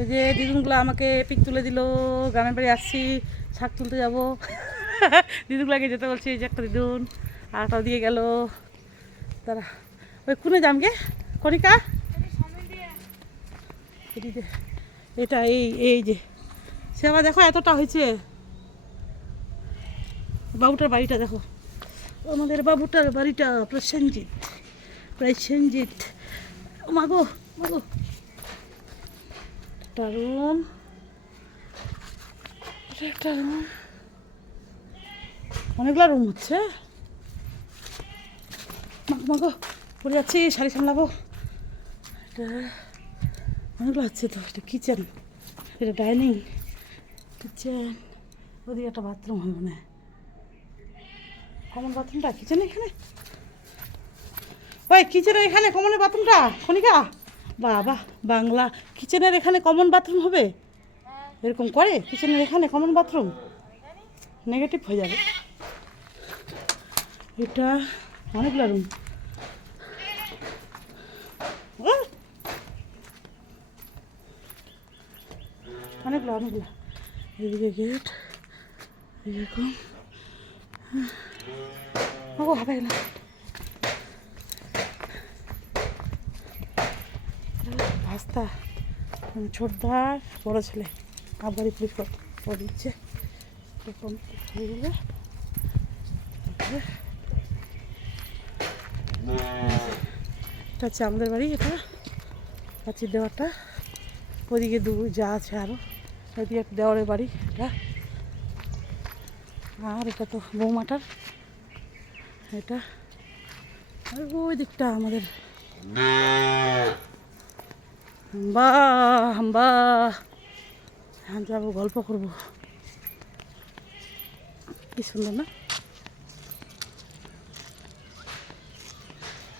এই যে দিদুনগুলো আমাকে পিক তুলে দিল, গ্রামের বাড়ি আসছি, শাক তুলতে যাবো। দিদুনগুলোকে যেতে বলছি, এই যে একটা দিদুন আটাও দিয়ে গেল। তারা ওই কোনে যাম গে কণিকা, এটা এই এই যে সে আবার দেখো এতটা হয়েছে। বাবুটার বাড়িটা দেখো, আমাদের বাবুটার বাড়িটা প্রসেনজিৎ, প্রসেনজিৎ। মাগো মাগো, একটা রুম, একটা রুম, অনেকগুলো রুম হচ্ছে। মাগো মাগো পড়ে যাচ্ছি, শাড়ি সামলাবো। এটা অনেকগুলো হচ্ছে তো। এটা কিচেন, এটা ডাইনিং, কিচেন, ওদিকে একটা বাথরুম হবে না, কমন বাথরুমটা কিচেনে এখানে। ওই কিচেনের এখানে কমনের বাথরুমটা খনিকা, বাবা বাংলা, কিচেনের এখানে কমন বাথরুম হবে, এরকম করে কিচেনের এখানে কমন বাথরুম, নেগেটিভ হয়ে যাবে। এটা অনেকগুলো রুম, অনেকগুলো অনেকগুলো। এদিকে গেট, এরকম ও হবে না। ভাস্তা ছোটদার বড় ছেলে আবগারি পরিষ্কার করে দিচ্ছে, এরকম হয়ে গেলে এটা হচ্ছে আমাদের বাড়ি। এটা প্রাচীর দেওয়ারটা, ওইদিকে দু যা আছে আরও, ওইদিকে একটা দেওয়ারের বাড়ি এটা, আর এটা তো বৌমাটার, এটা আর ওই দিকটা আমাদের। হাম্বা হাম্বা, যাবো গল্প করবো, কি সুন্দর না।